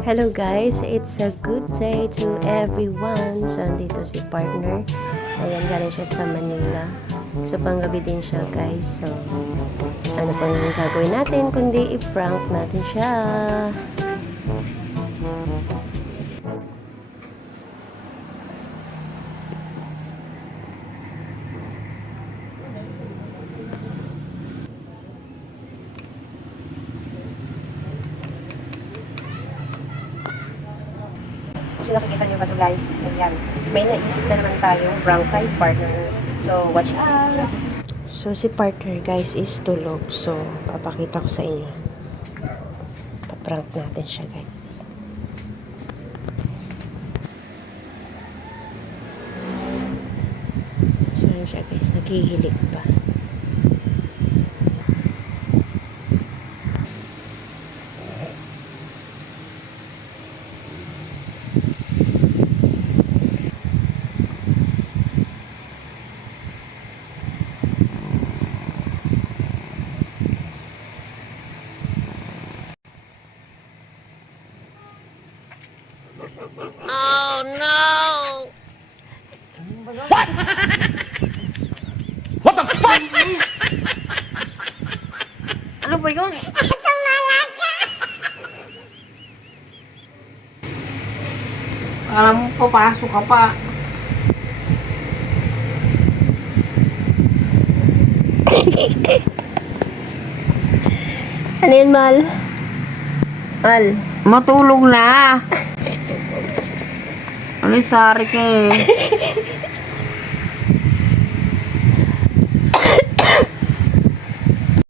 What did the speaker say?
Hello guys, it's a good day to everyone. So, andito si partner. Ayan, galing siya sa Manila. So, panggabi din siya guys. So, ano pang gagawin natin kundi i-prank natin siya. Kasi nakikita niyo ba ito guys? Ayan. May naisip na naman tayong prank kay partner. So, watch out! So, si partner guys is tulog. So, papakita ko sa inyo. Paprank natin siya guys. So, siya guys. Naghihilig pa. Ano ba yun? Alam mo, papasok ka pa. Ano yun, Mal? Mal. Matulog na. Ano yung sari ka eh?